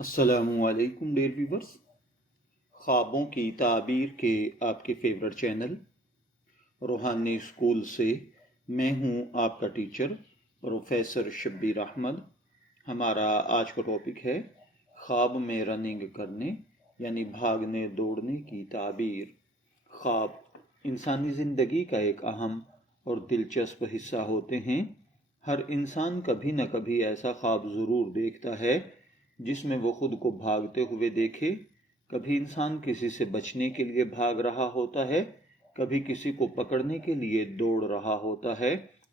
السلام علیکم dear viewers, خوابوں کی تعبیر کے آپ کے فیورٹ چینل روحانی اسکول سے میں ہوں آپ کا ٹیچر پروفیسر شبیر احمد۔ ہمارا آج کا ٹاپک ہے خواب میں رننگ کرنے یعنی بھاگنے دوڑنے کی تعبیر۔ خواب انسانی زندگی کا ایک اہم اور دلچسپ حصہ ہوتے ہیں۔ ہر انسان کبھی نہ کبھی ایسا خواب ضرور دیکھتا ہے جس میں وہ خود کو بھاگتے ہوئے دیکھے۔ کبھی انسان کسی سے بچنے کے لیے بھاگ رہا ہوتا ہے، کبھی کسی کو پکڑنے کے لیے دوڑ رہا ہوتا ہے،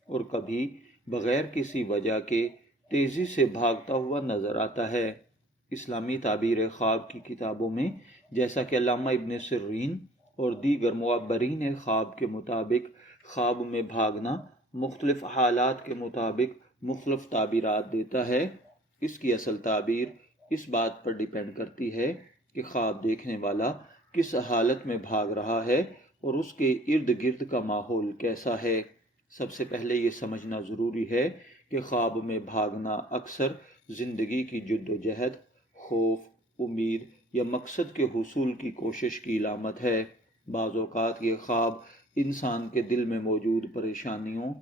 اور کبھی بغیر کسی وجہ کے تیزی سے بھاگتا ہوا نظر آتا ہے۔ اسلامی تعبیر خواب کی کتابوں میں، جیسا کہ علامہ ابن سیرین اور دیگر معبرین خواب کے مطابق، خواب میں بھاگنا مختلف حالات کے مطابق مختلف تعبیرات دیتا ہے۔ اس کی اصل تعبیر اس بات پر ڈیپینڈ کرتی ہے کہ خواب دیکھنے والا کس حالت میں بھاگ رہا ہے اور اس کے ارد گرد کا ماحول کیسا ہے۔ سب سے پہلے یہ سمجھنا ضروری ہے کہ خواب میں بھاگنا اکثر زندگی کی جد و جہد، خوف، امید یا مقصد کے حصول کی کوشش کی علامت ہے۔ بعض اوقات یہ خواب انسان کے دل میں موجود پریشانیوں،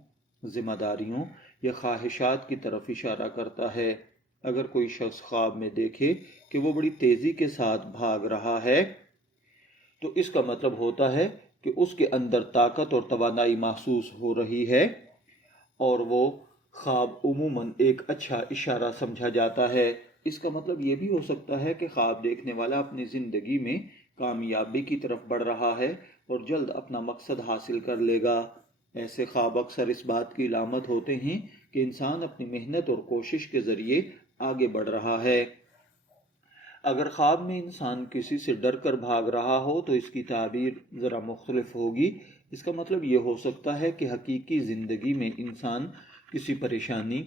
ذمہ داریوں یا خواہشات کی طرف اشارہ کرتا ہے۔ اگر کوئی شخص خواب میں دیکھے کہ وہ بڑی تیزی کے ساتھ بھاگ رہا ہے تو اس کا مطلب ہوتا ہے کہ اس کے اندر طاقت اور توانائی محسوس ہو رہی ہے، اور وہ خواب عموماً ایک اچھا اشارہ سمجھا جاتا ہے۔ اس کا مطلب یہ بھی ہو سکتا ہے کہ خواب دیکھنے والا اپنی زندگی میں کامیابی کی طرف بڑھ رہا ہے اور جلد اپنا مقصد حاصل کر لے گا۔ ایسے خواب اکثر اس بات کی علامت ہوتے ہیں کہ انسان اپنی محنت اور کوشش کے ذریعے آگے بڑھ رہا ہے۔ اگر خواب میں انسان کسی سے ڈر کر بھاگ رہا ہو تو اس کی تعبیر ذرا مختلف ہوگی۔ اس کا مطلب یہ ہو سکتا ہے کہ حقیقی زندگی میں انسان کسی پریشانی،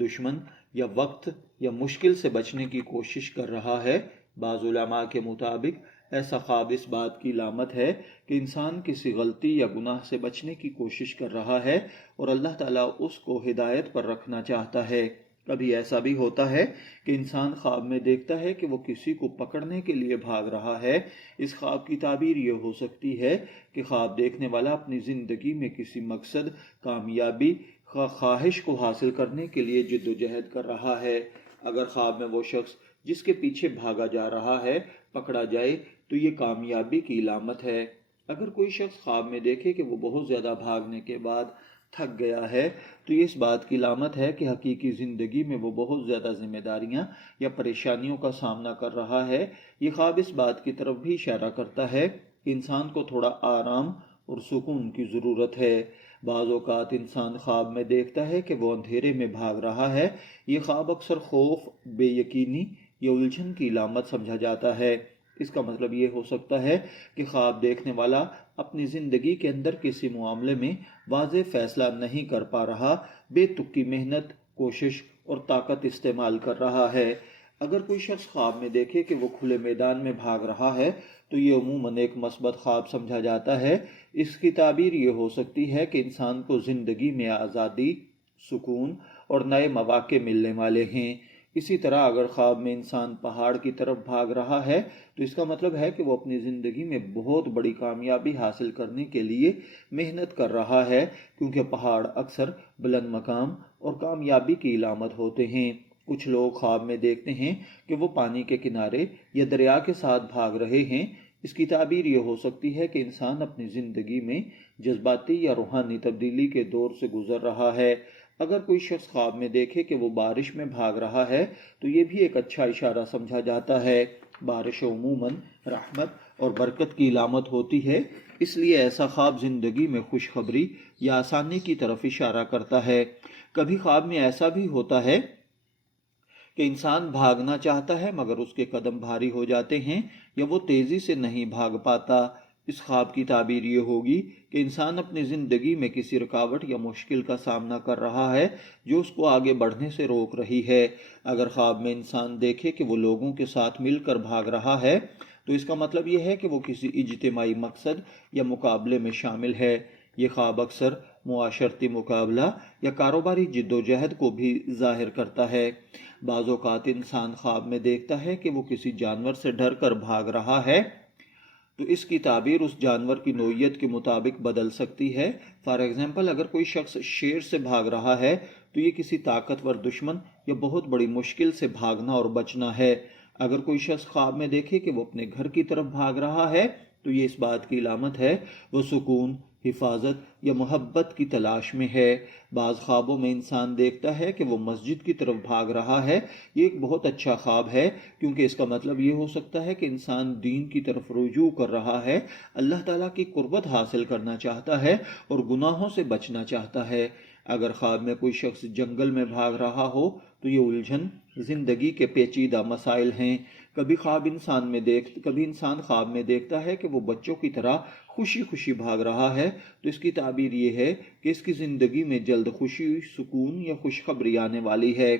دشمن یا وقت یا مشکل سے بچنے کی کوشش کر رہا ہے۔ بعض علماء کے مطابق ایسا خواب اس بات کی علامت ہے کہ انسان کسی غلطی یا گناہ سے بچنے کی کوشش کر رہا ہے اور اللہ تعالیٰ اس کو ہدایت پر رکھنا چاہتا ہے۔ کبھی ایسا بھی ہوتا ہے کہ انسان خواب میں دیکھتا ہے کہ وہ کسی کو پکڑنے کے لیے بھاگ رہا ہے۔ اس خواب کی تعبیر یہ ہو سکتی ہے کہ خواب دیکھنے والا اپنی زندگی میں کسی مقصد، کامیابی، خواہش کو حاصل کرنے کے لیے جد و جہد کر رہا ہے۔ اگر خواب میں وہ شخص جس کے پیچھے بھاگا جا رہا ہے پکڑا جائے تو یہ کامیابی کی علامت ہے۔ اگر کوئی شخص خواب میں دیکھے کہ وہ بہت زیادہ بھاگنے کے بعد تھک گیا ہے تو یہ اس بات کی علامت ہے کہ حقیقی زندگی میں وہ بہت زیادہ ذمہ داریاں یا پریشانیوں کا سامنا کر رہا ہے۔ یہ خواب اس بات کی طرف بھی اشارہ کرتا ہے کہ انسان کو تھوڑا آرام اور سکون کی ضرورت ہے۔ بعض اوقات انسان خواب میں دیکھتا ہے کہ وہ اندھیرے میں بھاگ رہا ہے۔ یہ خواب اکثر خوف، بے یقینی یا الجھن کی علامت سمجھا جاتا ہے۔ اس کا مطلب یہ ہو سکتا ہے کہ خواب دیکھنے والا اپنی زندگی کے اندر کسی معاملے میں واضح فیصلہ نہیں کر پا رہا، بے تکی محنت، کوشش اور طاقت استعمال کر رہا ہے۔ اگر کوئی شخص خواب میں دیکھے کہ وہ کھلے میدان میں بھاگ رہا ہے تو یہ عموماً ایک مثبت خواب سمجھا جاتا ہے۔ اس کی تعبیر یہ ہو سکتی ہے کہ انسان کو زندگی میں آزادی، سکون اور نئے مواقع ملنے والے ہیں۔ اسی طرح اگر خواب میں انسان پہاڑ کی طرف بھاگ رہا ہے تو اس کا مطلب ہے کہ وہ اپنی زندگی میں بہت بڑی کامیابی حاصل کرنے کے لیے محنت کر رہا ہے، کیونکہ پہاڑ اکثر بلند مقام اور کامیابی کی علامت ہوتے ہیں۔ کچھ لوگ خواب میں دیکھتے ہیں کہ وہ پانی کے کنارے یا دریا کے ساتھ بھاگ رہے ہیں۔ اس کی تعبیر یہ ہو سکتی ہے کہ انسان اپنی زندگی میں جذباتی یا روحانی تبدیلی کے دور سے گزر رہا ہے۔ اگر کوئی شخص خواب میں دیکھے کہ وہ بارش میں بھاگ رہا ہے تو یہ بھی ایک اچھا اشارہ سمجھا جاتا ہے۔ بارش عموماً رحمت اور برکت کی علامت ہوتی ہے، اس لیے ایسا خواب زندگی میں خوشخبری یا آسانی کی طرف اشارہ کرتا ہے۔ کبھی خواب میں ایسا بھی ہوتا ہے کہ انسان بھاگنا چاہتا ہے مگر اس کے قدم بھاری ہو جاتے ہیں یا وہ تیزی سے نہیں بھاگ پاتا۔ اس خواب کی تعبیر یہ ہوگی کہ انسان اپنی زندگی میں کسی رکاوٹ یا مشکل کا سامنا کر رہا ہے جو اس کو آگے بڑھنے سے روک رہی ہے۔ اگر خواب میں انسان دیکھے کہ وہ لوگوں کے ساتھ مل کر بھاگ رہا ہے تو اس کا مطلب یہ ہے کہ وہ کسی اجتماعی مقصد یا مقابلے میں شامل ہے۔ یہ خواب اکثر معاشرتی مقابلہ یا کاروباری جدوجہد کو بھی ظاہر کرتا ہے۔ بعض اوقات انسان خواب میں دیکھتا ہے کہ وہ کسی جانور سے ڈر کر بھاگ رہا ہے تو اس کی تعبیر اس جانور کی نوعیت کے مطابق بدل سکتی ہے۔ فار ایگزامپل، اگر کوئی شخص شیر سے بھاگ رہا ہے تو یہ کسی طاقتور دشمن یا بہت بڑی مشکل سے بھاگنا اور بچنا ہے۔ اگر کوئی شخص خواب میں دیکھے کہ وہ اپنے گھر کی طرف بھاگ رہا ہے تو یہ اس بات کی علامت ہے وہ سکون، حفاظت یا محبت کی تلاش میں ہے۔ بعض خوابوں میں انسان دیکھتا ہے کہ وہ مسجد کی طرف بھاگ رہا ہے۔ یہ ایک بہت اچھا خواب ہے کیونکہ اس کا مطلب یہ ہو سکتا ہے کہ انسان دین کی طرف رجوع کر رہا ہے، اللہ تعالیٰ کی قربت حاصل کرنا چاہتا ہے اور گناہوں سے بچنا چاہتا ہے۔ اگر خواب میں کوئی شخص جنگل میں بھاگ رہا ہو تو یہ الجھن زندگی کے پیچیدہ مسائل ہیں۔ کبھی انسان خواب میں دیکھتا ہے کہ وہ بچوں کی طرح خوشی خوشی بھاگ رہا ہے تو اس کی تعبیر یہ ہے کہ اس کی زندگی میں جلد خوشی، سکون یا خوشخبری آنے والی ہے۔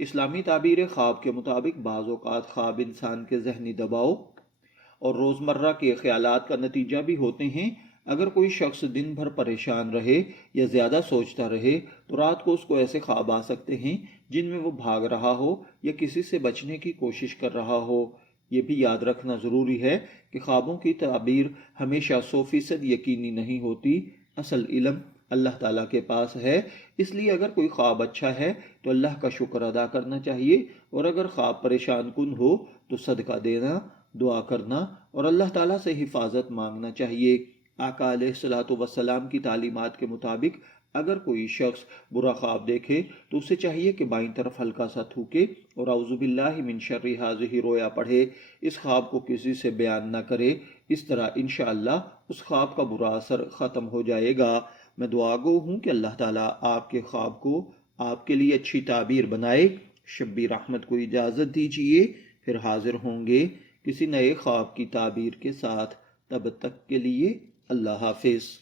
اسلامی تعبیر خواب کے مطابق بعض اوقات خواب انسان کے ذہنی دباؤ اور روزمرہ کے خیالات کا نتیجہ بھی ہوتے ہیں۔ اگر کوئی شخص دن بھر پریشان رہے یا زیادہ سوچتا رہے تو رات کو اس کو ایسے خواب آ سکتے ہیں جن میں وہ بھاگ رہا ہو یا کسی سے بچنے کی کوشش کر رہا ہو۔ یہ بھی یاد رکھنا ضروری ہے کہ خوابوں کی تعبیر ہمیشہ 100% یقینی نہیں ہوتی۔ اصل علم اللہ تعالیٰ کے پاس ہے، اس لیے اگر کوئی خواب اچھا ہے تو اللہ کا شکر ادا کرنا چاہیے، اور اگر خواب پریشان کن ہو تو صدقہ دینا، دعا کرنا اور اللہ تعالیٰ سے حفاظت مانگنا چاہیے۔ آقا علیہ الصلوۃ والسلام کی تعلیمات کے مطابق اگر کوئی شخص برا خواب دیکھے تو اسے چاہیے کہ بائیں طرف ہلکا سا تھوکے اور اعوذ باللہ من شر ھذہ رویا پڑھے، اس خواب کو کسی سے بیان نہ کرے۔ اس طرح انشاءاللہ اس خواب کا برا اثر ختم ہو جائے گا۔ میں دعا گو ہوں کہ اللہ تعالیٰ آپ کے خواب کو آپ کے لیے اچھی تعبیر بنائے۔ شبیر احمد کو اجازت دیجیے، پھر حاضر ہوں گے کسی نئے خواب کی تعبیر کے ساتھ۔ تب تک کے لیے اللہ حافظ۔